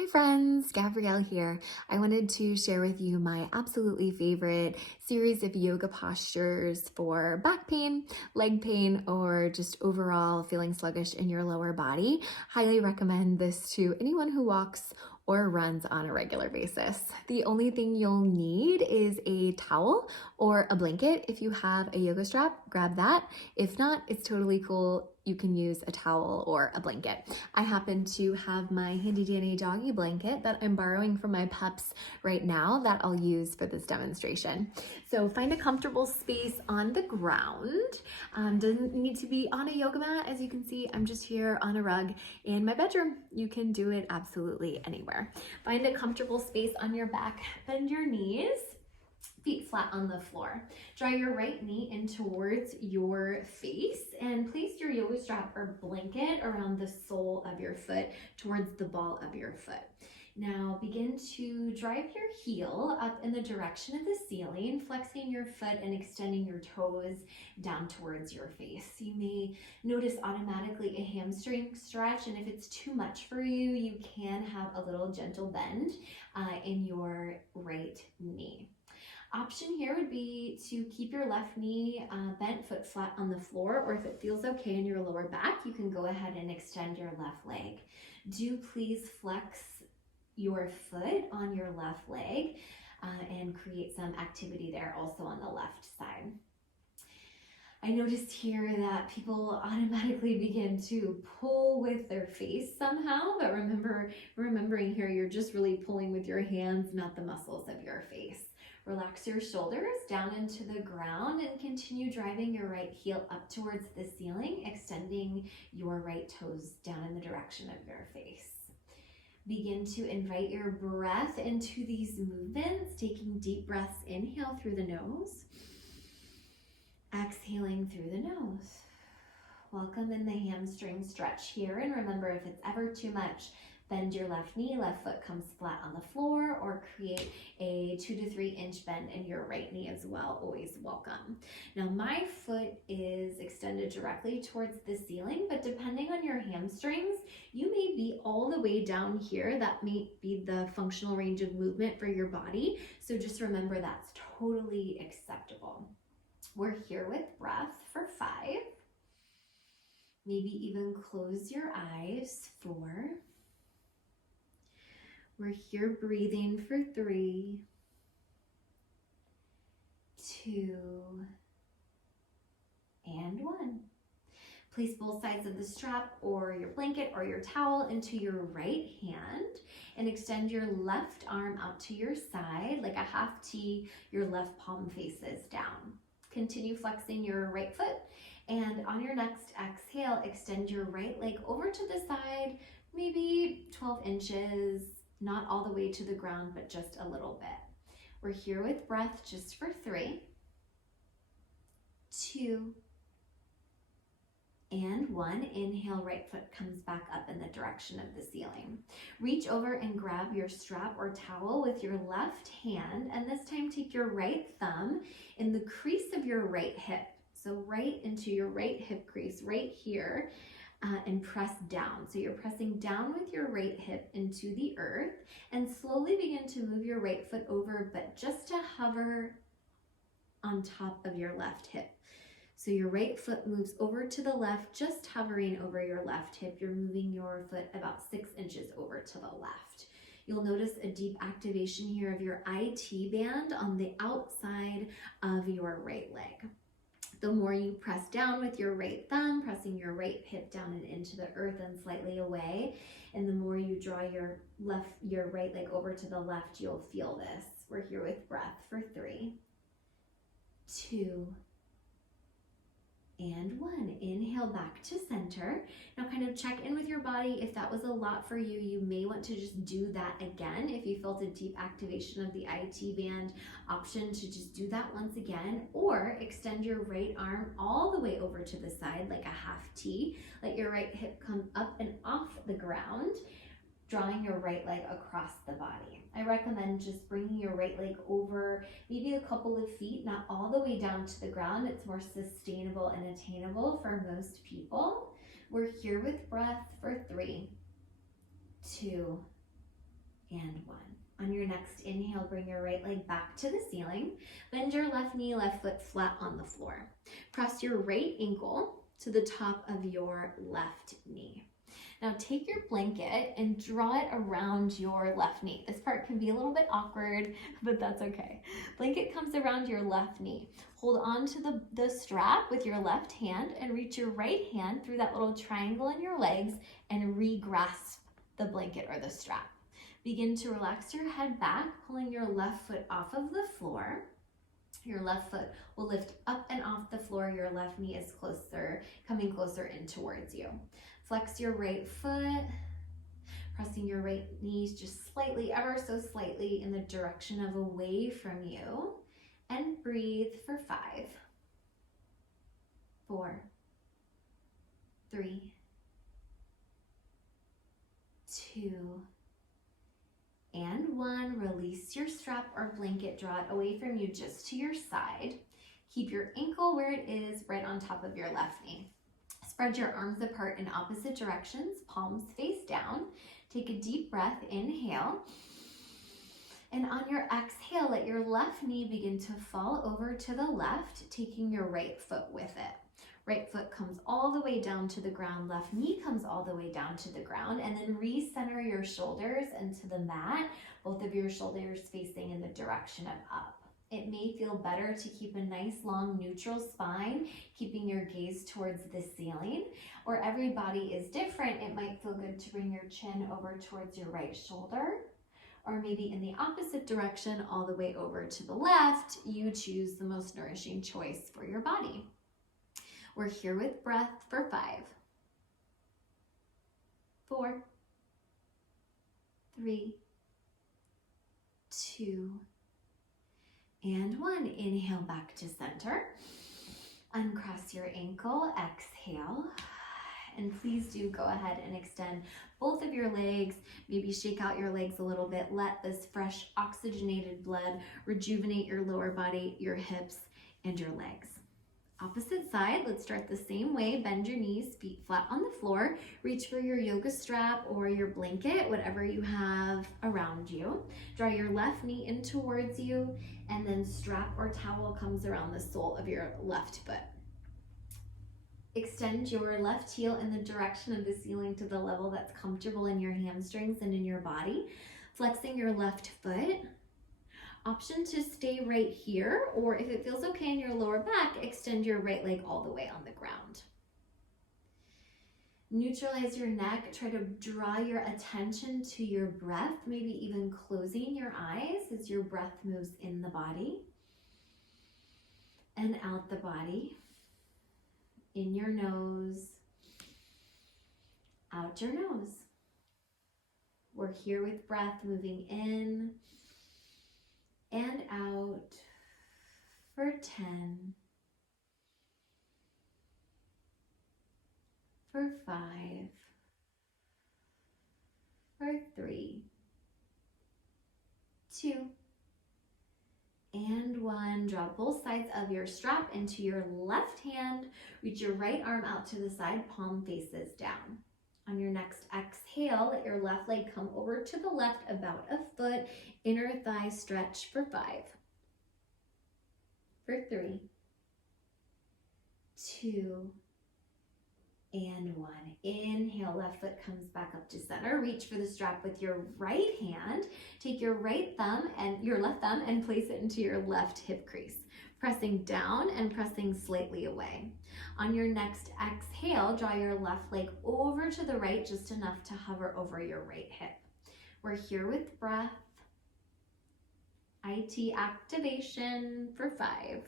Hi friends, Gabrielle here. I wanted to share with you my absolutely favorite series of yoga postures for back pain, leg pain, or just overall feeling sluggish in your lower body. Highly recommend this to anyone who walks or runs on a regular basis. The only thing you'll need is a towel or a blanket. If you have a yoga strap, grab that. If not, it's totally cool. You can use a towel or a blanket. I happen to have my handy dandy doggy blanket that I'm borrowing from my pups right now that I'll use for this demonstration. So find a comfortable space on the ground. Doesn't need to be on a yoga mat. As you can see, I'm just here on a rug in my bedroom. You can do it absolutely anywhere. Find a comfortable space on your back, bend your knees, feet flat on the floor. Draw your right knee in towards your face and place your yoga strap or blanket around the sole of your foot towards the ball of your foot. Now begin to drive your heel up in the direction of the ceiling, flexing your foot and extending your toes down towards your face. You may notice automatically a hamstring stretch, and if it's too much for you, you can have a little gentle bend in your right knee. Option here would be to keep your left knee bent, foot flat on the floor, or if it feels okay in your lower back, you can go ahead and extend your left leg. Do please flex your foot on your left leg and create some activity there also on the left side. I noticed here that people automatically begin to pull with their face somehow, but remembering here, you're just really pulling with your hands, not the muscles of your face. Relax your shoulders down into the ground and continue driving your right heel up towards the ceiling, extending your right toes down in the direction of your face. Begin to invite your breath into these movements, taking deep breaths. Inhale through the nose, exhaling through the nose. Welcome in the hamstring stretch here, and remember, if it's ever too much, bend your left knee, left foot comes flat on the floor, or create a 2 to 3 inch bend in your right knee as well, always welcome. Now my foot is extended directly towards the ceiling, but depending on your hamstrings, you may be all the way down here. That may be the functional range of movement for your body, so just remember that's totally acceptable. We're here with breath for 5. Maybe even close your eyes. 4. We're here breathing for 3, 2, and 1. Place both sides of the strap or your blanket or your towel into your right hand and extend your left arm out to your side like a half T. Your left palm faces down. Continue flexing your right foot, and on your next exhale, extend your right leg over to the side, maybe 12 inches, not all the way to the ground, but just a little bit. We're here with breath just for 3, 2, and 1. Inhale, right foot comes back up in the direction of the ceiling. Reach over and grab your strap or towel with your left hand, and this time take your right thumb in the crease of your right hip. So right into your right hip crease, right here, and press down. So you're pressing down with your right hip into the earth, and slowly begin to move your right foot over, but just to hover on top of your left hip. So your right foot moves over to the left, just hovering over your left hip. You're moving your foot about 6 inches over to the left. You'll notice a deep activation here of your IT band on the outside of your right leg. The more you press down with your right thumb, pressing your right hip down and into the earth and slightly away, and the more you draw your right leg over to the left, you'll feel this. We're here with breath for 3, 2, and 1. Inhale back to center. Now kind of check in with your body. If that was a lot for you, you may want to just do that again. If you felt a deep activation of the IT band, option to just do that once again, or extend your right arm all the way over to the side like a half T. Let your right hip come up and off the ground, drawing your right leg across the body. I recommend just bringing your right leg over maybe a couple of feet, not all the way down to the ground. It's more sustainable and attainable for most people. We're here with breath for 3, 2, and 1. On your next inhale, bring your right leg back to the ceiling. Bend your left knee, left foot flat on the floor. Press your right ankle to the top of your left knee. Now take your blanket and draw it around your left knee. This part can be a little bit awkward, but that's okay. Blanket comes around your left knee. Hold on to the strap with your left hand and reach your right hand through that little triangle in your legs and re-grasp the blanket or the strap. Begin to relax your head back, pulling your left foot off of the floor. Your left foot will lift up and off the floor. Your left knee is coming closer in towards you. Flex your right foot, pressing your right knees just slightly, ever so slightly in the direction of away from you. And breathe for 5, 4, 3, 2, and 1. Release your strap or blanket, draw it away from you just to your side. Keep your ankle where it is, right on top of your left knee. Spread your arms apart in opposite directions, palms face down. Take a deep breath, inhale. And on your exhale, let your left knee begin to fall over to the left, taking your right foot with it. Right foot comes all the way down to the ground, left knee comes all the way down to the ground, and then recenter your shoulders into the mat, both of your shoulders facing in the direction of up. It may feel better to keep a nice long neutral spine, keeping your gaze towards the ceiling, or every body is different. It might feel good to bring your chin over towards your right shoulder, or maybe in the opposite direction, all the way over to the left. You choose the most nourishing choice for your body. We're here with breath for 5, 4, 3, 2, and 1. Inhale back to center. Uncross your ankle, exhale. And please do go ahead and extend both of your legs. Maybe shake out your legs a little bit. Let this fresh oxygenated blood rejuvenate your lower body, your hips, and your legs. Opposite side, let's start the same way. Bend your knees, feet flat on the floor. Reach for your yoga strap or your blanket, whatever you have around you. Draw your left knee in towards you, and then strap or towel comes around the sole of your left foot. Extend your left heel in the direction of the ceiling to the level that's comfortable in your hamstrings and in your body. Flexing your left foot. Option to stay right here, or if it feels okay in your lower back, extend your right leg all the way on the ground. Neutralize your neck. Try to draw your attention to your breath, maybe even closing your eyes as your breath moves in the body and out the body. In your nose, out your nose. We're here with breath moving in and out for 10, for 5, for 3, 2, and 1. Draw both sides of your strap into your left hand. Reach your right arm out to the side, palm faces down. On your next exhale, let your left leg come over to the left about a foot. Inner thigh stretch for 5, for 3, 2, and 1. Inhale, left foot comes back up to center. Reach for the strap with your right hand. Take your right thumb and your left thumb and place it into your left hip crease, pressing down and pressing slightly away. On your next exhale, draw your left leg over to the right, just enough to hover over your right hip. We're here with breath. IT activation for 5,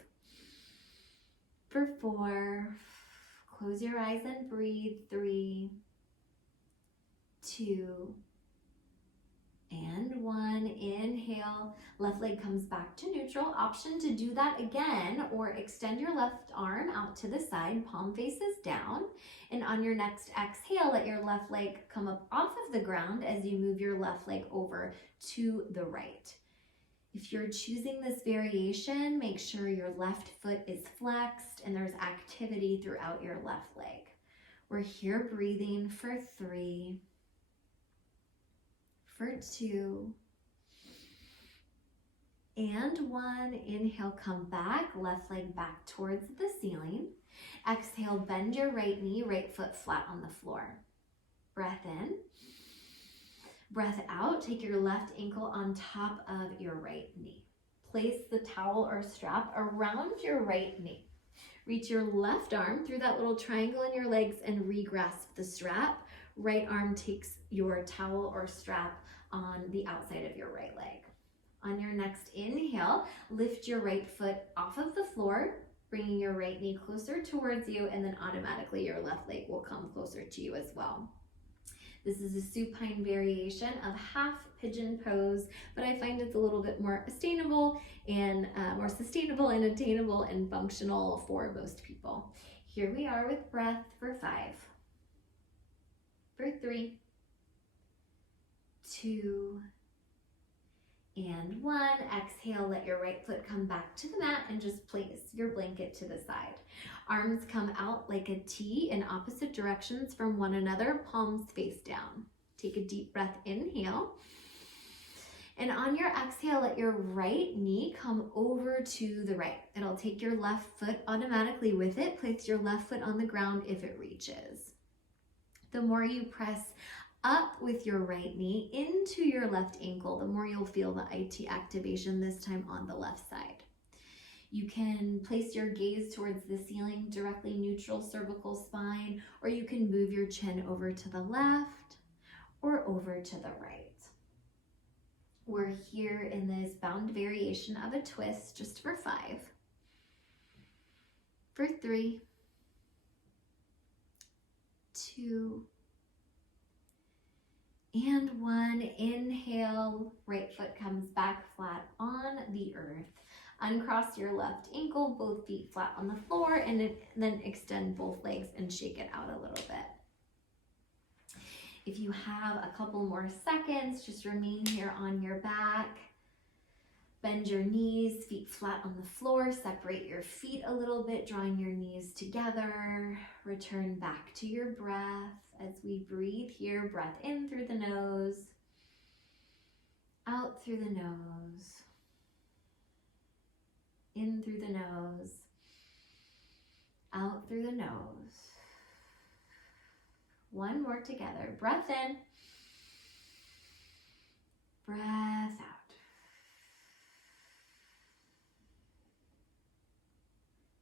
for 4, close your eyes and breathe, 3, 2, and 1. Inhale, left leg comes back to neutral. Option to do that again, or extend your left arm out to the side, palm faces down. And on your next exhale, let your left leg come up off of the ground as you move your left leg over to the right. If you're choosing this variation, make sure your left foot is flexed and there's activity throughout your left leg. We're here breathing for 3, for 2, and 1. Inhale, come back, left leg back towards the ceiling. Exhale, bend your right knee, right foot flat on the floor. Breath in. Breath out, take your left ankle on top of your right knee. Place the towel or strap around your right knee. Reach your left arm through that little triangle in your legs and re-grasp the strap. Right arm takes your towel or strap on the outside of your right leg. On your next inhale, lift your right foot off of the floor, bringing your right knee closer towards you, and then automatically your left leg will come closer to you as well. This is a supine variation of half pigeon pose, but I find it's a little bit more sustainable and attainable and functional for most people. Here we are with breath for 5, for 3, 2, and 1. Exhale, let your right foot come back to the mat and just place your blanket to the side. Arms come out like a T in opposite directions from one another, palms face down. Take a deep breath, inhale. And on your exhale, let your right knee come over to the right. It'll take your left foot automatically with it. Place your left foot on the ground if it reaches. The more you press up with your right knee into your left ankle, the more you'll feel the IT activation, this time on the left side. You can place your gaze towards the ceiling, directly neutral cervical spine, or you can move your chin over to the left or over to the right. We're here in this bound variation of a twist just for 5, for 3, 2, and 1. Inhale, right foot comes back flat on the earth. Uncross your left ankle, both feet flat on the floor, and then extend both legs and shake it out a little bit. If you have a couple more seconds, just remain here on your back. Bend your knees, feet flat on the floor. Separate your feet a little bit, drawing your knees together. Return back to your breath as we breathe here. Breath in through the nose, out through the nose. In through the nose, out through the nose. One more together. Breath in, breath out.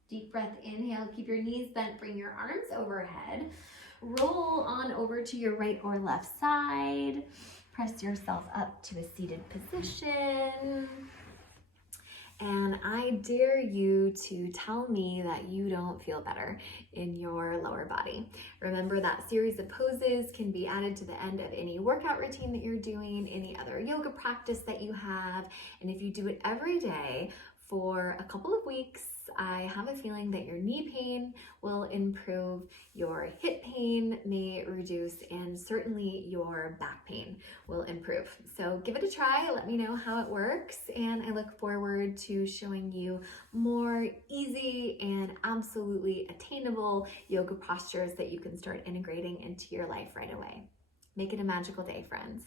Deep breath, inhale, keep your knees bent, bring your arms overhead. Roll on over to your right or left side. Press yourself up to a seated position. And I dare you to tell me that you don't feel better in your lower body. Remember that series of poses can be added to the end of any workout routine that you're doing, any other yoga practice that you have. And if you do it every day for a couple of weeks, I have a feeling that your knee pain will improve, your hip pain may reduce, and certainly your back pain will improve. So give it a try, let me know how it works, and I look forward to showing you more easy and absolutely attainable yoga postures that you can start integrating into your life right away. Make it a magical day, friends.